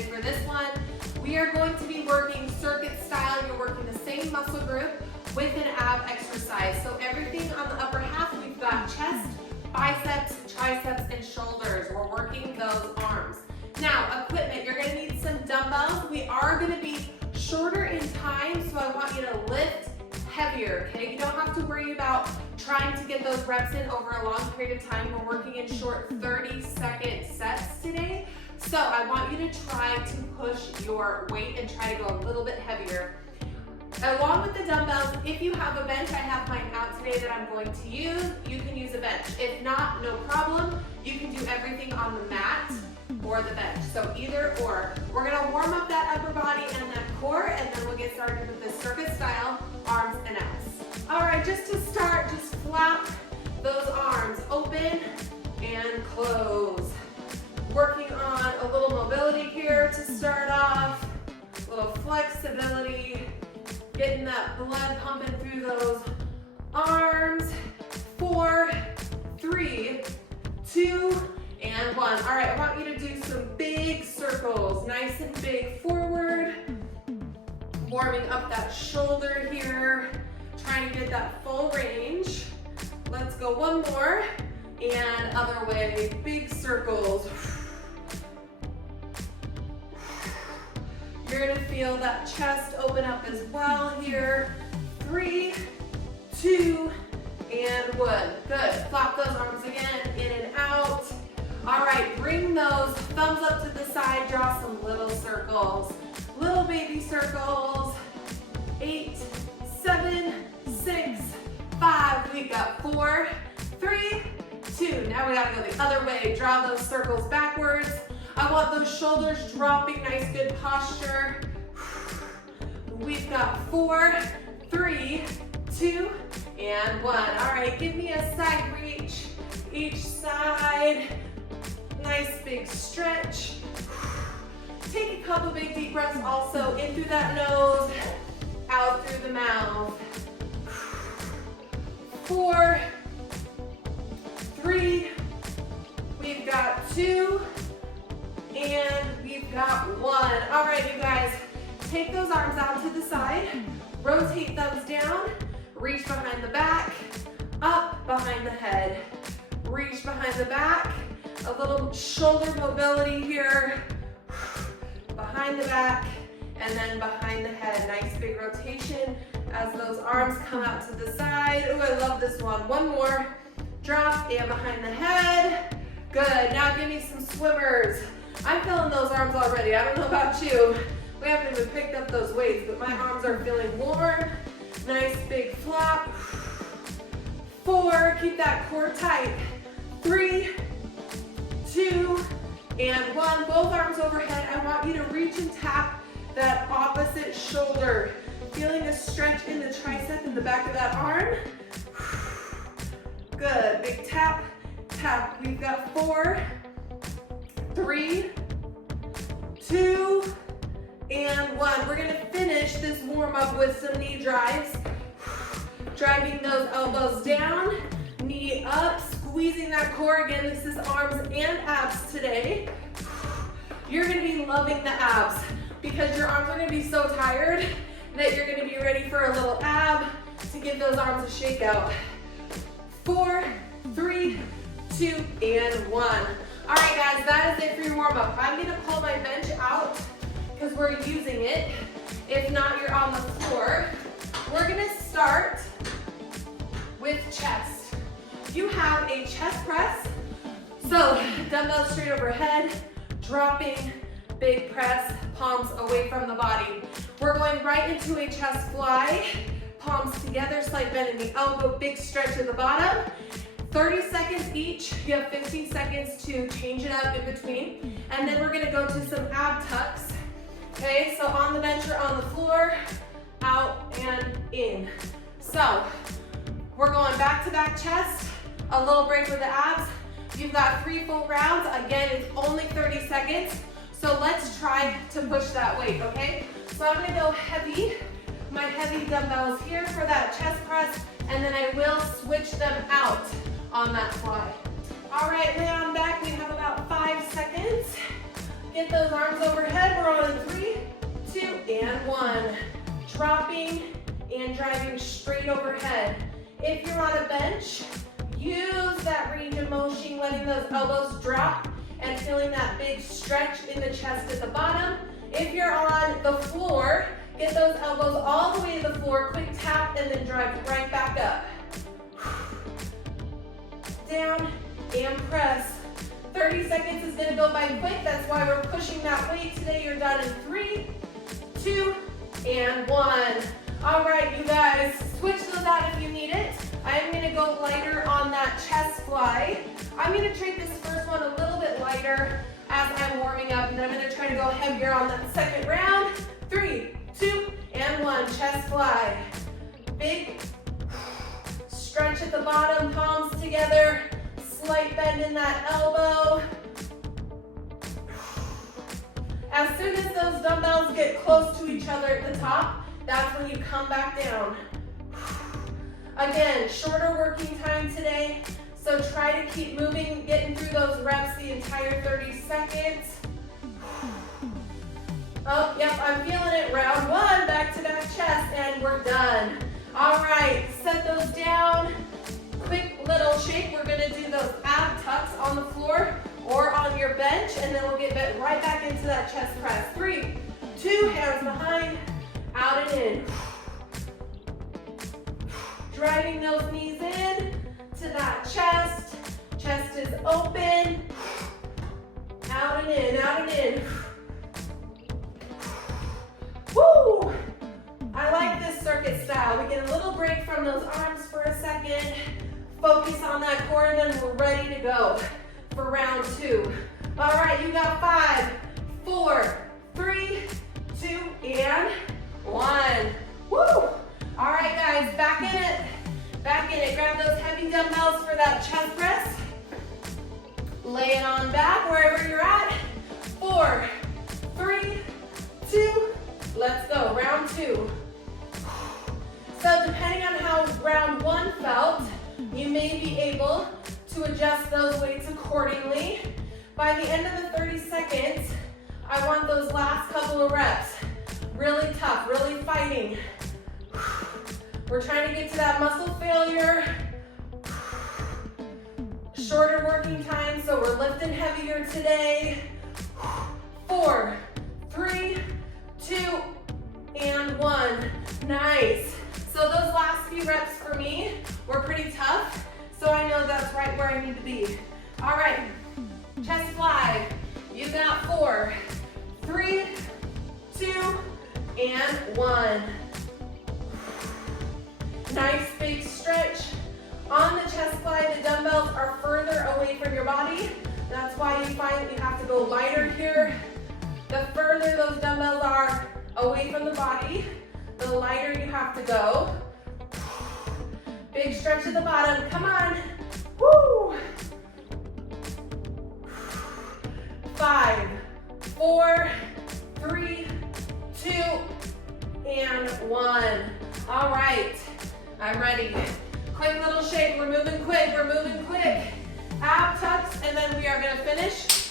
excited for this one. We are going to be working circuit style. You're working the same muscle group with an ab exercise. So everything on the upper half, we've got chest, biceps, triceps, and shoulders. We're working those arms. Now, equipment, you're gonna need some dumbbells. We are gonna be shorter in time, so I want you to lift heavier, okay? You don't have to worry about trying to get those reps in over a long period of time. We're working in short 30-second sets today. So I want you to try to push your weight and try to go a little bit heavier. Along with the dumbbells, if you have a bench, I have mine out today that I'm going to use. You can use a bench. If not, no problem. You can do everything on the mat or the bench. So either or. We're gonna warm up that upper body and that core, and then we'll get started with the circuit style arms and abs. All right, just to start, just flap those arms open and close. Working on a little mobility here to start off, a little flexibility, getting that blood pumping through those arms. 4, 3, 2, and 1. All right, I want you to do some big circles, nice and big forward. Warming up that shoulder here, trying to get that full range. Let's go one more, and other way, big circles. You're gonna feel that chest open up as well here. 3, 2, and 1. Good, flap those arms again, in and out. All right, bring those thumbs up to the side, draw some little circles. Little baby circles. 8, 7, 6, 5. We've got 4, 3, 2. Now we gotta go the other way. Draw those circles backwards. I want those shoulders dropping, nice good posture. We've got 4, 3, 2, and 1. All right, give me a side reach, each side. Nice big stretch. Take a couple big deep breaths also, in through that nose, out through the mouth. 4, 3, we've got 2, and we've got 1. All right, you guys, take those arms out to the side, rotate thumbs down, reach behind the back, up behind the head, reach behind the back, a little shoulder mobility here, behind the back, and then behind the head. Nice big rotation as those arms come out to the side. Oh, I love this one. One more, drop, and behind the head. Good, now give me some swimmers. I'm feeling those arms already. I don't know about you. We haven't even picked up those weights, but my arms are feeling warm. Nice big flap. 4, keep that core tight. 3, 2, and 1. Both arms overhead. I want you to reach and tap that opposite shoulder. Feeling a stretch in the tricep in the back of that arm. Good, big tap, tap. We've got 4, 3, 2, and 1. We're gonna finish this warm up with some knee drives. Driving those elbows down, knee up, squeezing that core. Again, this is arms and abs today. You're gonna be loving the abs because your arms are gonna be so tired that you're gonna be ready for a little ab to give those arms a shake out. 4, 3, 2, and 1. All right, guys, that is it for your warm up. I'm gonna pull my bench out because we're using it. If not, you're on the floor. We're gonna start with chest. You have a chest press. So dumbbells straight overhead, dropping, big press, palms away from the body. We're going right into a chest fly, palms together, slight bend in the elbow, big stretch at the bottom. 30 seconds each. You have 15 seconds to change it up in between. And then we're gonna go to some ab tucks. Okay, so on the bench or on the floor, out and in. So we're going back to back chest, a little break with the abs. You've got 3 full rounds. Again, it's only 30 seconds. So let's try to push that weight, okay? So I'm gonna go heavy, my heavy dumbbells here for that chest press, and then I will switch them out on that fly. All right, lay on back. We have about 5 seconds. Get those arms overhead. We're on in 3, 2, and 1. Dropping and driving straight overhead. If you're on a bench, use that range of motion, letting those elbows drop and feeling that big stretch in the chest at the bottom. If you're on the floor, get those elbows all the way to the floor, quick tap, and then drive right back up. Down and press. 30 seconds is gonna go by quick. That's why we're pushing that weight today. You're done in 3, 2, and 1. All right, you guys, switch those out if you need it. I'm gonna go lighter on that chest fly. I'm gonna treat this first one a little bit lighter as I'm warming up, and then I'm gonna try to go heavier on that second round. 3, 2, and 1, chest fly. Big stretch at the bottom, palms together, slight bend in that elbow. As soon as those dumbbells get close to each other at the top, that's when you come back down. Again, shorter working time today, so try to keep moving, getting through those reps the entire 30 seconds. Oh, yep, I'm feeling it. Round 1, back-to-back chest, and we're done. All right, set those down. Quick little shake. We're gonna do those ab tucks on the floor or on your bench, and then we'll get right back into that chest press. 3, 2, hands behind, out and in. Driving those knees in to that chest. Chest is open. Out and in, out and in. Woo! I like this circuit style. We get a little break from those arms for a second. Focus on that core, and then we're ready to go for round 2. All right, you got 5, 4, 3, 2, and 1. Woo! All right, guys, back in it. Back in it. Grab those heavy dumbbells for that chest press. Lay it on back wherever you're at. 4, 3, 2, let's go. Round 2. So depending on how round 1 felt, you may be able to adjust those weights accordingly. By the end of the 30 seconds, I want those last couple of reps really tough, really fighting. We're trying to get to that muscle failure. Shorter working time, so we're lifting heavier today. 4, 3, 2, and 1. Nice. So those last few reps for me were pretty tough, so I know that's right where I need to be. All right, chest fly. You got 4, 3, 2, and 1. Nice big stretch. On the chest fly, the dumbbells are further away from your body. That's why you find that you have to go lighter here. The further those dumbbells are away from the body, the lighter you have to go. Big stretch at the bottom, come on. Woo! 5, 4, 3, 2, and 1. All right, I'm ready. Quick little shake, we're moving quick, we're moving quick. Ab tucks, and then we are gonna finish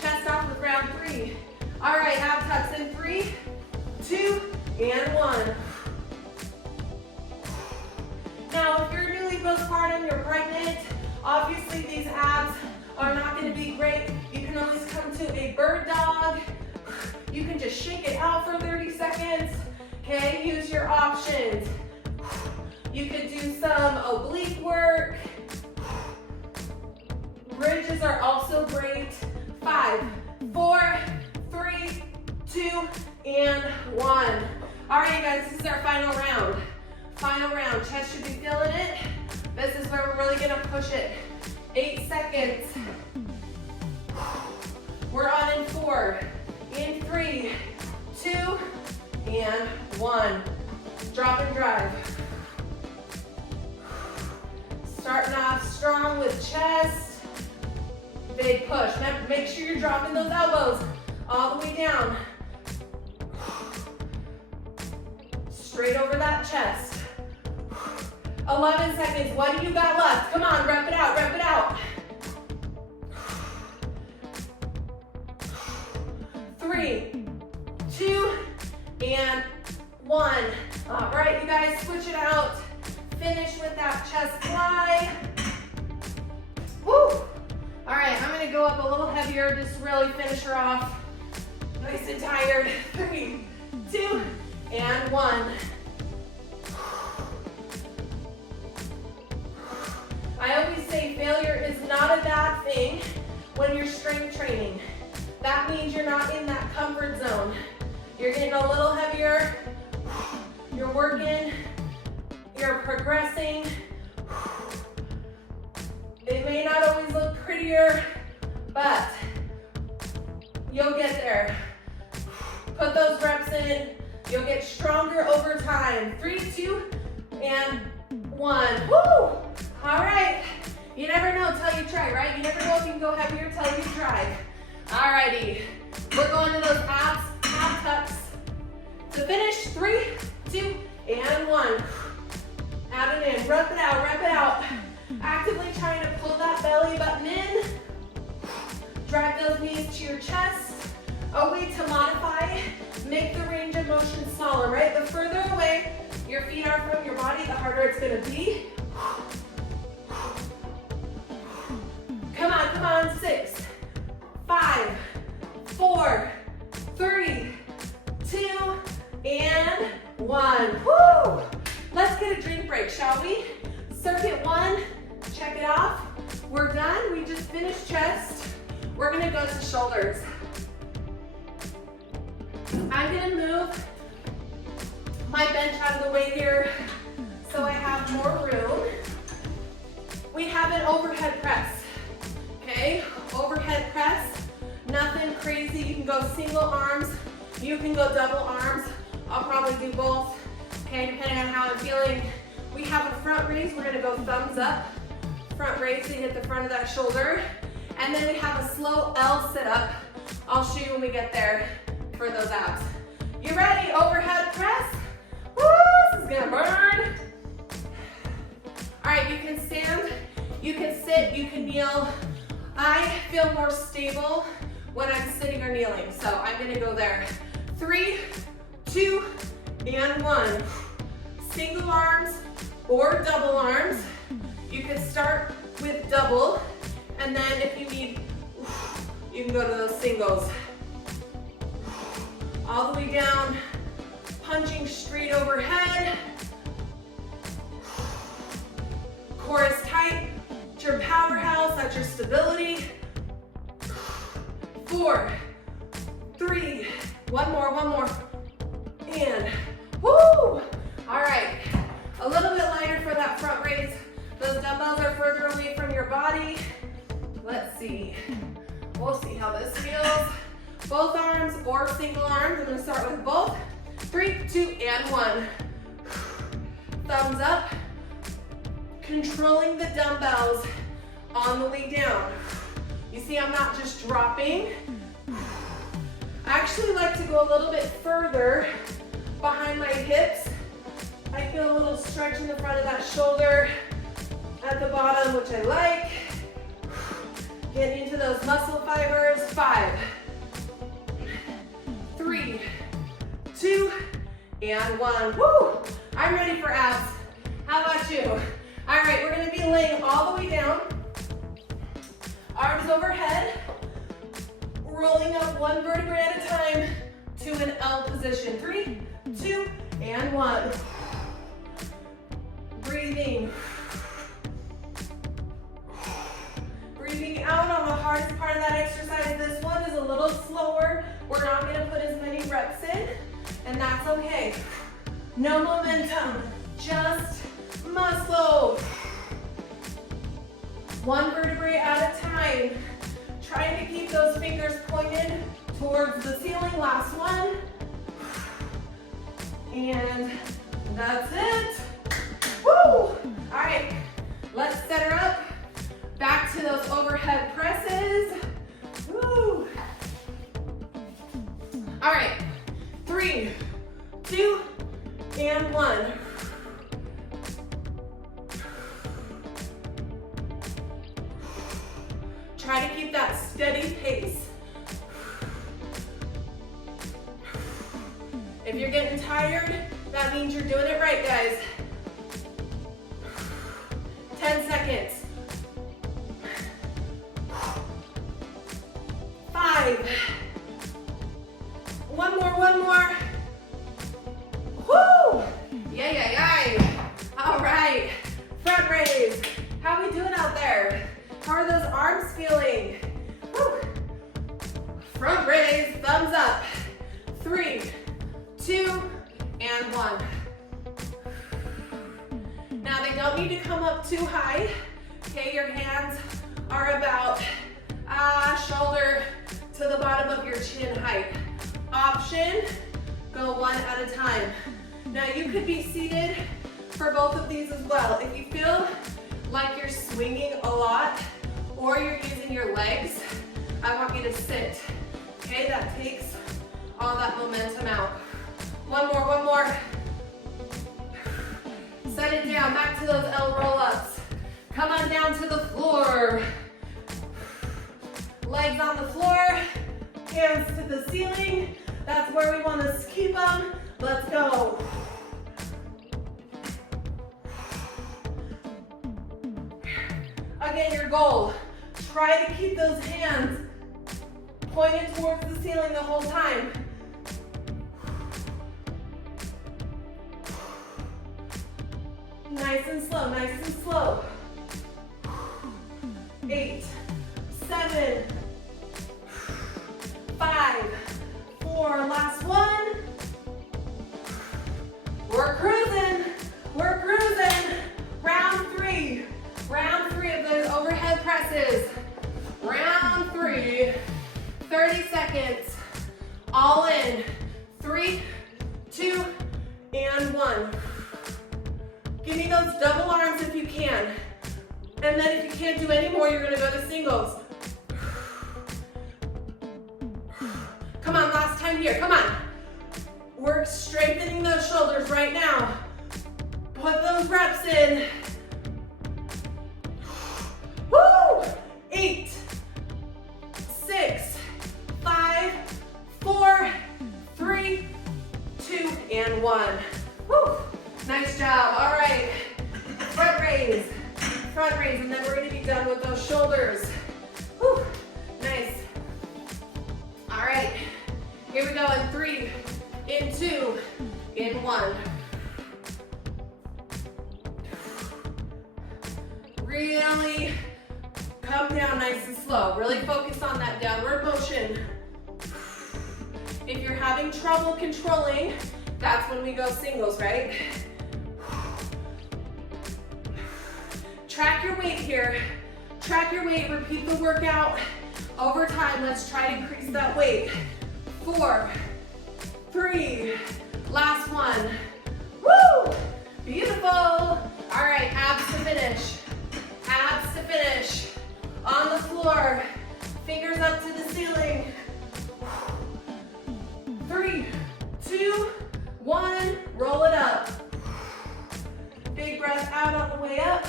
chest off with round 3. All right, ab tucks in 3, 2, and 1. Now, if you're newly postpartum, you're pregnant, obviously these abs are not gonna be great. You can always come to a bird dog. You can just shake it out for 30 seconds. Okay, use your options. You could do some oblique work. Bridges are also great. 5, 4, 3, 2, and 1. All right, guys, this is our final round. Final round. Chest should be feeling it. This is where we're really gonna push it. 8 seconds. We're on in 4, in 3, 2, and 1. Drop and drive. Starting off strong with chest. Big push. Make sure you're dropping those elbows all the way down. Straight over that chest. 11 seconds. What do you got left? Come on, rep it out, rep it out. 3, 2, and 1. All right, you guys, switch it out. Finish with that chest fly. Woo! All right, I'm gonna go up a little heavier, just really finish her off. Nice and tired. 3, 2, and 1. I always say failure is not a bad thing when you're strength training. That means you're not in that comfort zone. You're getting a little heavier, you're working, you're progressing. It may not always look prettier, but you'll get there. Put those reps in, you'll get stronger over time. 3, 2, and 1. Woo! All right. You never know till you try, right? You never know if you can go heavier till you try. All righty. We're going to those abs, ab tucks. To finish, 3, 2, and 1. Add it in, rep it out, rep it out. Actively trying to pull that belly button in. Drive those knees to your chest. A way to modify, make the range of motion smaller, right? The further away your feet are from your body, the harder it's gonna be. Come on, 6, 5, 4, 3, 2, and 1. Woo! Let's get a drink break, shall we? Circuit 1, check it off. We're done, we just finished chest. We're gonna go to shoulders. I'm gonna move my bench out of the way here so I have more room. We have an overhead press, okay? Overhead press, nothing crazy. You can go single arms, you can go double arms. I'll probably do both, okay, depending on how I'm feeling. We have a front raise, we're gonna go thumbs up. Front raise to hit the front of that shoulder. And then we have a slow L sit up. I'll show you when we get there for those abs. You ready? Overhead press. Woo, this is gonna burn. All right, you can stand, you can sit, you can kneel. I feel more stable when I'm sitting or kneeling, so I'm gonna go there. 3, 2, and 1. Single arms or double arms. You can start with double, and then if you need, you can go to those singles. All the way down, punching straight overhead. Core is tight, it's your powerhouse, that's your stability. 4, 3, one more, and woo! All right, a little bit lighter for that front raise. Those dumbbells are further away from your body. Let's see, we'll see how this feels. Both arms or single arms. I'm gonna start with both. 3, 2, and 1. Thumbs up. Controlling the dumbbells on the way down. You see, I'm not just dropping. I actually like to go a little bit further behind my hips. I feel a little stretch in the front of that shoulder at the bottom, which I like. Getting into those muscle fibers. 5, 3, 2, and 1. Woo! I'm ready for abs. How about you? All right, we're gonna be laying all the way down. Arms overhead. Rolling up one vertebrae at a time to an L position. 3, 2, and 1. Breathing. Breathing out on the hardest part of that exercise. This one is a little slower. We're not gonna put as many reps in, and that's okay. No momentum, just muscle. One vertebrae at a time. Trying to keep those fingers pointed towards the ceiling. Last one. And that's it. Woo! All right, let's set her up. Back to those overhead presses. Woo! All right, 3, 2, and 1. Try to keep that steady pace. tired, that means you're doing it right, guys. 10 seconds. 5. One more. Woo! Yay. All right, front raise. How are we doing out there? How are those arms feeling? Woo. Front raise, thumbs up. 3, 2, and 1. Now they don't need to come up too high. Okay, your hands are about shoulder to the bottom of your chin height. Option, go one at a time. Now you could be seated for both of these as well. If you feel like you're swinging a lot or you're using your legs, I want you to sit. Okay, that takes all that momentum out. One more. Set it down, back to those L roll-ups. Come on down to the floor. Legs on the floor, hands to the ceiling. That's where we want to keep them. Let's go. Again, your goal, try to keep those hands pointed towards the ceiling the whole time. Nice and slow. 8, 7, 5, 4, last one. We're cruising. Round three of those overhead presses. Round 3, 30 seconds. All in. 3, 2, and 1. Give me those double arms if you can. And then if you can't do any more, you're gonna go to singles. Come on, last time here, come on. We're strengthening those shoulders right now. Put those reps in. Woo! 8, 6, 5, 4, 3, 2, and 1. Woo! Nice job. All right. Front raise, and then we're gonna be done with those shoulders. Woo! Nice. All right. Here we go in 3, in 2, in 1. Really come down nice and slow. Really focus on that downward motion. If you're having trouble controlling, that's when we go singles, right? Track your weight here. Track your weight, repeat the workout over time. Let's try to increase that weight. 4, 3, last one. Woo! Beautiful. All right, abs to finish. Abs to finish. On the floor, fingers up to the ceiling. 3, 2, 1, roll it up. Big breath out on the way up.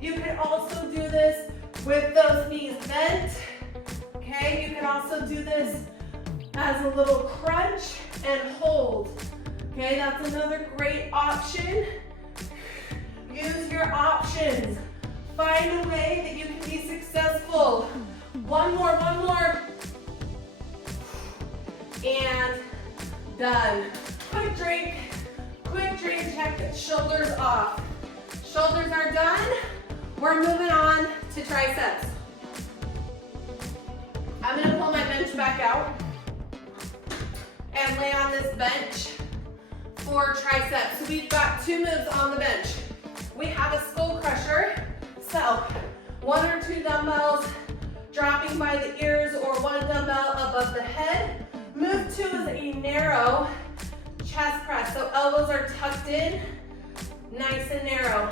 You can also do this with those knees bent. Okay, you can also do this as a little crunch and hold. Okay, that's another great option. Use your options. Find a way that you can be successful. One more. And done. Quick drink, check the shoulders off. Shoulders are done. We're moving on to triceps. I'm gonna pull my bench back out and lay on this bench for triceps. So we've got 2 moves on the bench. We have a skull crusher. So 1 or 2 dumbbells dropping by the ears or 1 dumbbell above the head. Move 2 is a narrow chest press. So elbows are tucked in, nice and narrow.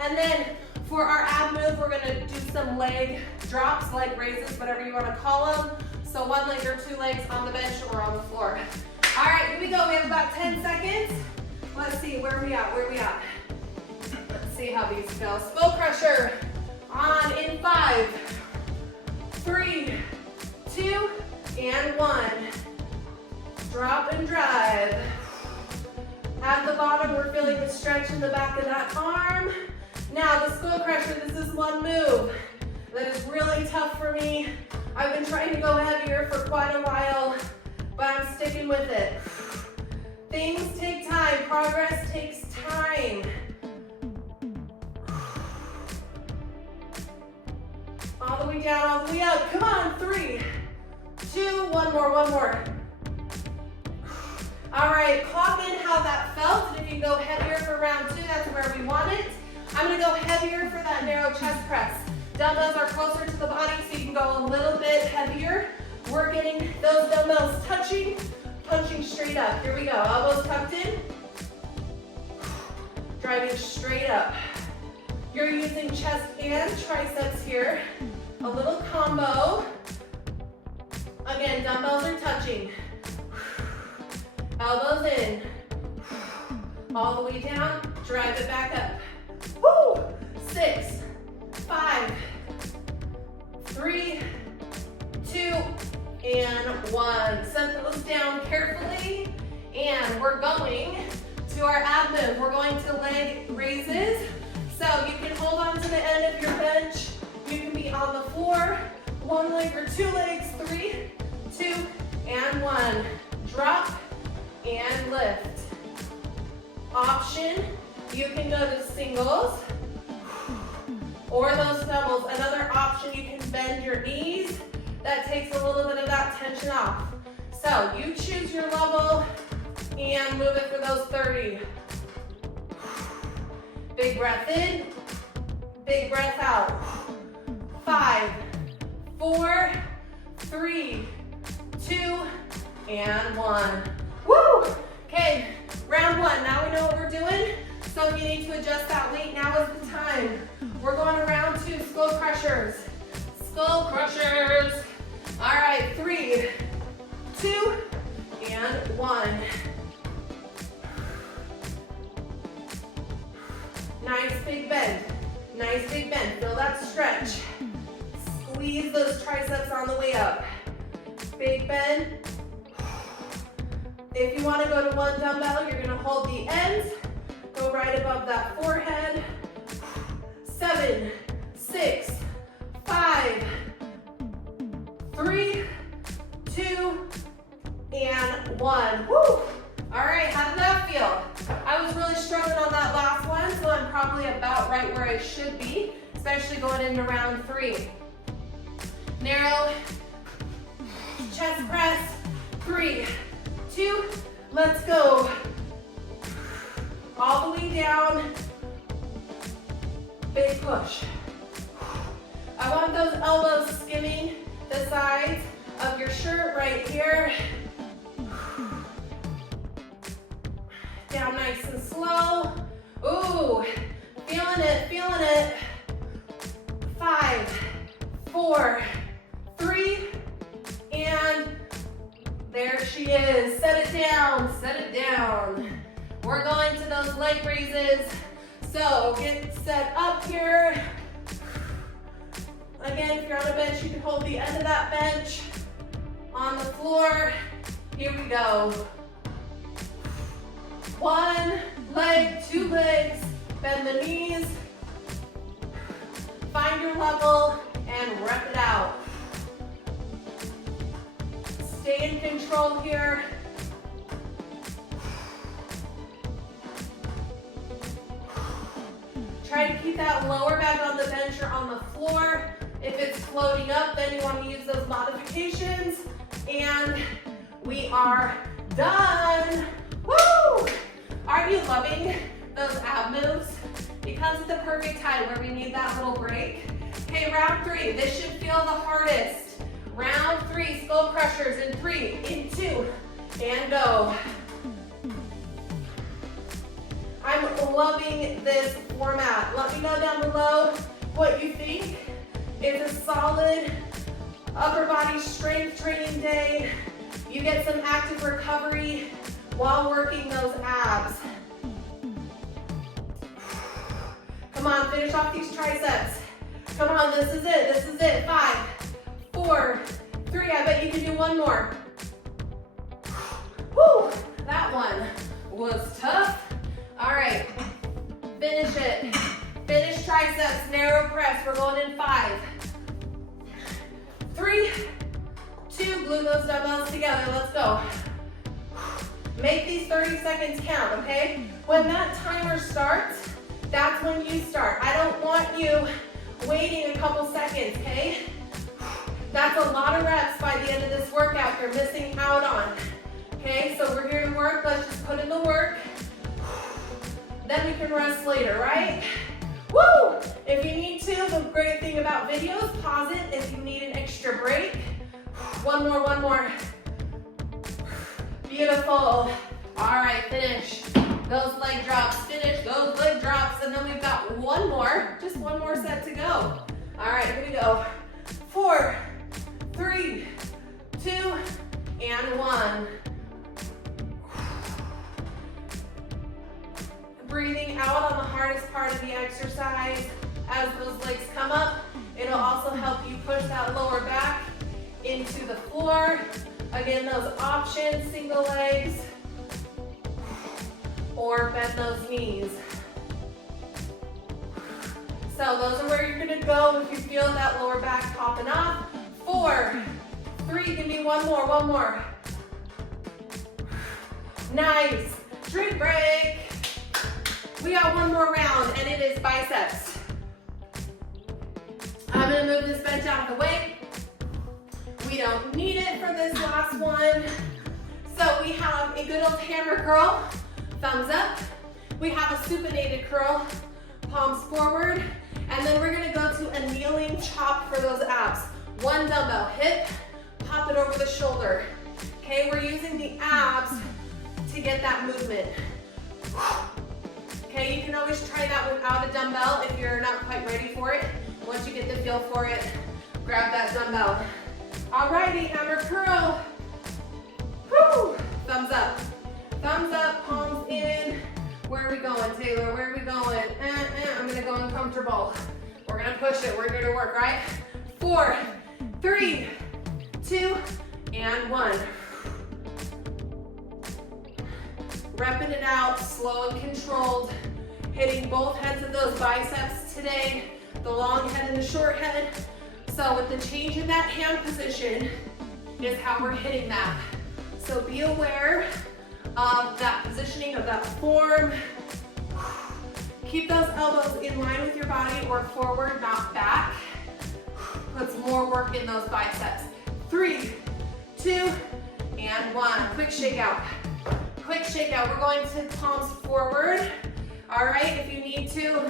And then for our ab move, we're gonna do some leg drops, leg raises, whatever you wanna call them. So 1 leg or 2 legs on the bench or on the floor. All right, here we go. We have about 10 seconds. Let's see, where are we at? Let's see how these go. Skull crusher on in 5, 3, 2, and 1. Drop and drive. At the bottom, we're feeling the stretch in the back of that arm. Now, the skull crusher, this is one move that is really tough for me. I've been trying to go heavier for quite a while, but I'm sticking with it. Things take time. Progress takes time. All the way down, all the way up. Come on, 3, 2, one more. All right, clock in how that felt. And if you go heavier for round 2, that's where we want it. I'm gonna go heavier for that narrow chest press. Dumbbells are closer to the body, so you can go a little bit heavier. We're getting those dumbbells touching, punching straight up. Here we go, elbows tucked in. Driving straight up. You're using chest and triceps here. A little combo. Again, dumbbells are touching. Elbows in. All the way down, drive it back up. Woo! 6, 5, 3, 2, and 1. Set those down carefully. And we're going to our ab move. We're going to leg raises. So you can hold on to the end of your bench. You can be on the floor, 1 leg or 2 legs, 3, 2, and 1. Drop and lift. Option, you can go to singles or those doubles. Another option, you can bend your knees. That takes a little bit of that tension off. So you choose your level and move it for those 30. Big breath in, big breath out. 5, 4, 3, 2, and 1. Woo! Okay, round 1. Now we know what we're doing. So if you need to adjust that weight, now is the time. We're going to round 2, skull crushers. Skull crushers. All right, 3, 2, and 1. Nice big bend. Nice big bend. Feel that stretch. Squeeze those triceps on the way up. Big bend. If you want to go to 1 dumbbell, you're going to hold the ends. Go right above that forehead. 7, 6, 5, 3, 2, and 1. Woo! All right, how did that feel? I was really struggling on that last one, so I'm probably about right where I should be, especially going into round 3. Narrow chest press. 3, 2, let's go. All the way down. Big push. I want those elbows skimming the sides of your shirt right here. Down nice and slow. Ooh, feeling it, feeling it. 5, 4, 3, and there she is. Set it down, set it down. We're going to those leg raises. So get set up here. Again, if you're on a bench, you can hold the end of that bench on the floor. Here we go. 1 leg, 2 legs, bend the knees. Find your level and rep it out. Stay in control here. Try to keep that lower back on the bench or on the floor. If it's floating up, then you want to use those modifications. And we are done. Woo! Are you loving those ab moves? It comes at the perfect time where we need that little break. Okay, round 3. This should feel the hardest. Round 3, skull crushers in 3, in 2, and go. I'm loving this format. Let me know down below what you think. It's a solid upper body strength training day. You get some active recovery while working those abs. Come on, finish off these triceps. Come on, this is it, this is it. 5, 4, 3, I bet you can do one more. Woo, that one was tough. All right, finish it. Finish triceps, narrow press. We're going in 5, 3, 2, glue those dumbbells together. Let's go. Make these 30 seconds count, okay? When that timer starts, that's when you start. I don't want you waiting a couple seconds, okay? That's a lot of reps by the end of this workout you're missing out on. Okay, so we're here to work. Let's just put in the work. Then we can rest later, right? Woo! If you need to, the great thing about videos, pause it if you need an extra break. One more, one more. Beautiful. All right, finish those leg drops. Finish those leg drops. And then we've got one more, just one more set to go. All right, here we go. 4, 3, 2, and 1. Breathing out on the hardest part of the exercise. As those legs come up, it'll also help you push that lower back into the floor. Again, those options, single legs, or bend those knees. So those are where you're gonna go if you feel that lower back popping off. 4, 3, give me one more, one more. Nice, drink break. We got one more round and it is biceps. I'm gonna move this bench out of the way. We don't need it for this last one. So we have a good old hammer curl, thumbs up. We have a supinated curl, palms forward. And then we're gonna go to a kneeling chop for those abs. One dumbbell, hip, pop it over the shoulder. Okay, we're using the abs to get that movement. Okay, you can always try that without a dumbbell if you're not quite ready for it. Once you get the feel for it, grab that dumbbell. Alrighty, hammer curl. Woo! Thumbs up. Thumbs up, palms in. Where are we going, Taylor? Where are we going? I'm gonna go uncomfortable. We're gonna push it. We're here to work, right? 4, 3, 2, and 1. Repping it out, slow and controlled. Hitting both heads of those biceps today, the long head and the short head. So with the change in that hand position is how we're hitting that. So be aware of that positioning of that form. Keep those elbows in line with your body or forward, not back. Puts more work in those biceps. 3, 2, and 1. Quick shake out. Quick shake out. We're going to palms forward. All right, if you need to,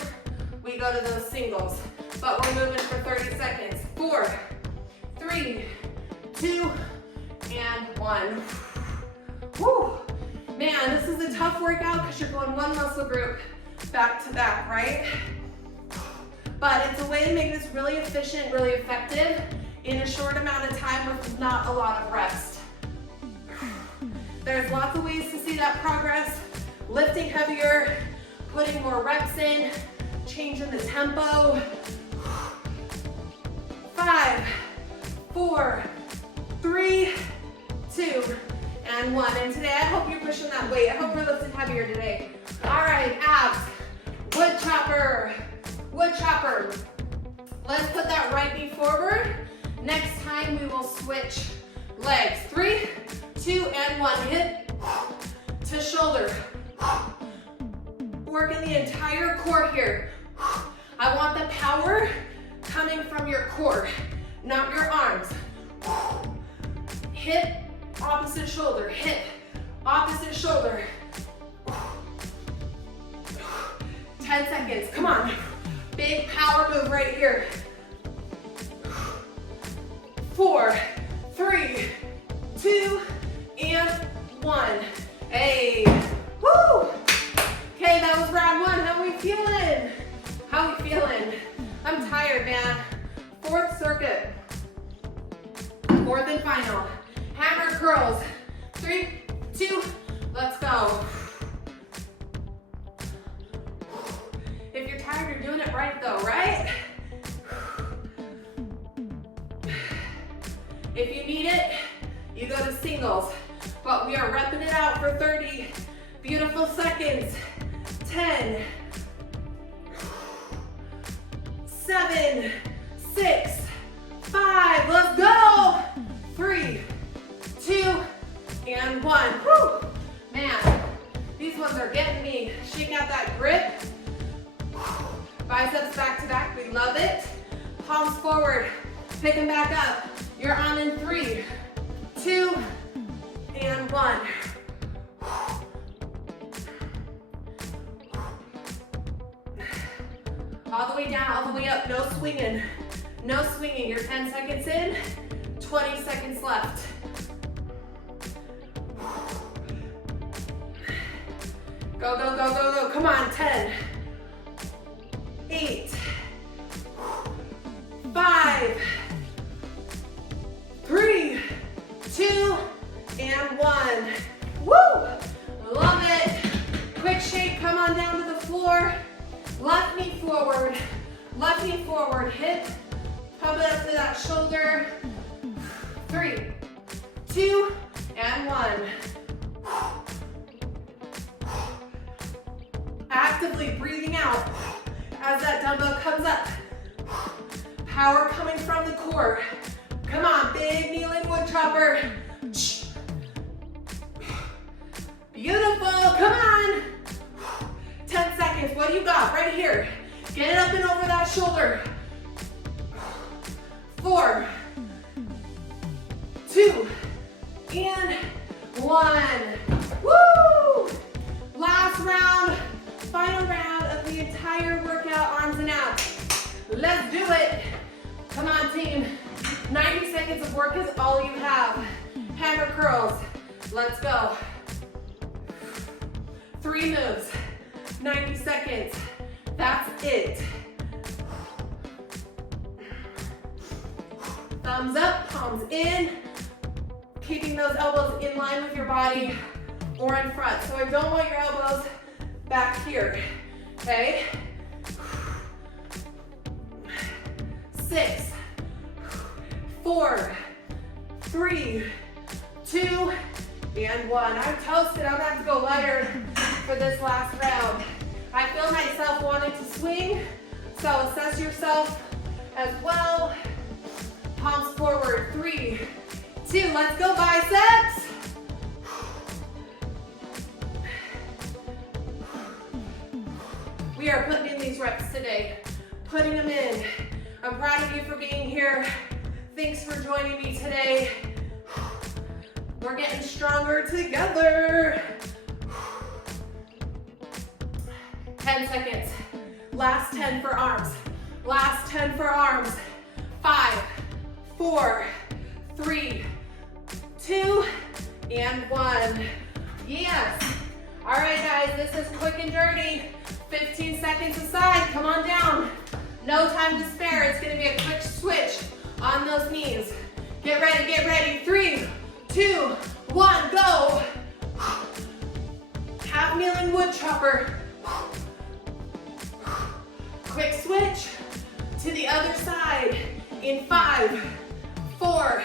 we go to those singles. But we're moving for 30 seconds. 4, 3, 2, and 1. Woo! Man, this is a tough workout because you're going one muscle group back to back, right? But it's a way to make this really efficient, really effective in a short amount of time with not a lot of rest. There's lots of ways to see that progress. Lifting heavier, putting more reps in, changing the tempo. 5, 4, 3, 2, and 1. And today, I hope you're pushing that weight. I hope we're lifting heavier today. All right, abs, wood chopper, wood chopper. Let's put that right knee forward. Next time, we will switch legs. 3, 2, and 1. Hip to shoulder. Working the entire core here. I want the power coming from your core, not your arms. Hip, opposite shoulder, hip, opposite shoulder. 10 seconds, come on. Big power move right here. 4, 3, 2, and 1. Hey, woo! Okay, that was round 1. How are we feeling? How are we feeling? I'm tired, man. 4th circuit. 4th and final. Hammer curls. 3, 2, let's go. If you're tired, you're doing it right though, right? If you need singles, but we are repping it out for 30 beautiful seconds. 10, 7, 6, 5, let's go. 3, 2, and 1. Whew. Man, these ones are getting me. Shake out that grip. Biceps back to back, we love it. Palms forward, pick them back up. You're on in 3, 2, and 1. All the way down, all the way up, no swinging. No swinging, you're 10 seconds in, 20 seconds left. Go, go, go, go, go, come on, 10, 8, 5, 3, 2, and 1. Woo! Love it. Quick shake, come on down to the floor. Left knee forward, hip, pump it up to that shoulder. 3, 2, and 1. Actively breathing out as that dumbbell comes up. Power coming from the core. Come on, big kneeling wood chopper. Beautiful, come on. 10 seconds, what do you got? Right here. Get it up and over that shoulder. 4, 2, and 1. Woo! Last round, final round of the entire workout, arms and abs. Let's do it. Come on, team. 90 seconds of work is all you have. Hammer curls. Let's go. 3 moves. 90 seconds. That's it. Thumbs up, palms in. Keeping those elbows in line with your body or in front. So I don't want your elbows back here. Okay? 6, 4, 3, 2, and 1. I'm toasted. I'm gonna have to go lighter for this last round. I feel myself wanting to swing, so assess yourself as well. Palms forward, 3, 2, let's go biceps. We are putting in these reps today, putting them in. I'm proud of you for being here. Thanks for joining me today. We're getting stronger together. 10 seconds. Last 10 for arms. Last 10 for arms. 5, 4, 3, 2, and 1. Yes. All right, guys, this is quick and dirty. 15 seconds aside, come on down. No time to spare. It's gonna be a quick switch on those knees. Get ready, get ready. 3, 2, 1, go. Half kneeling wood chopper. Quick switch to the other side in 5, 4,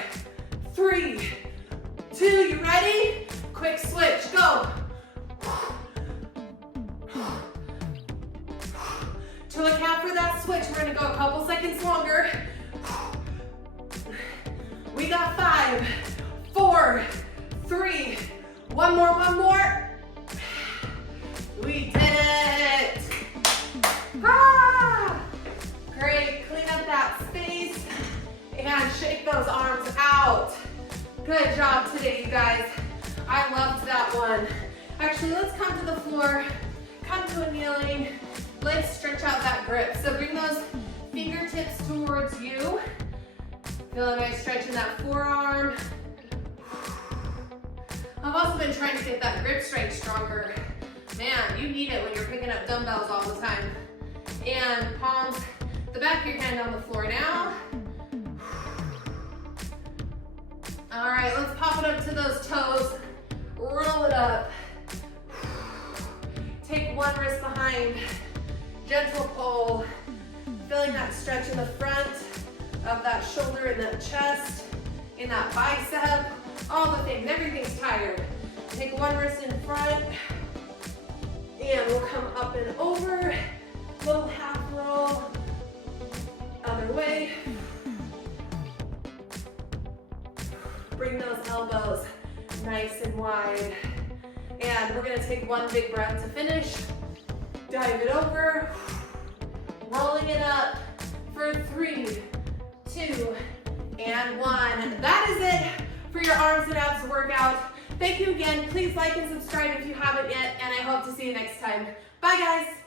3, 2, you ready? Quick switch, go. To account for that switch, we're gonna go a couple seconds longer. We got 5, 4, 3, one more. We did it. Ah! Great, clean up that space and shake those arms out. Good job today, you guys. I loved that one. Actually, let's come to the floor, come to a kneeling. Let's stretch out that grip. So bring those fingertips towards you. Feel a nice stretch in that forearm. I've also been trying to get that grip strength stronger. Man, you need it when you're picking up dumbbells all the time. And palms, the back of your hand on the floor now. All right, let's pop it up to those toes. Roll it up. Take one wrist behind. Gentle pull. Feeling that stretch in the front of that shoulder and that chest, in that bicep. all the things, everything's tired. Take one wrist in front, and we'll come up and over, little half roll, other way. Bring those elbows nice and wide. And we're gonna take one big breath to finish. Dive it over, rolling it up for 3, 2, and 1. That is it for your arms and abs workout. Thank you again. Please like and subscribe if you haven't yet, and I hope to see you next time. Bye, guys.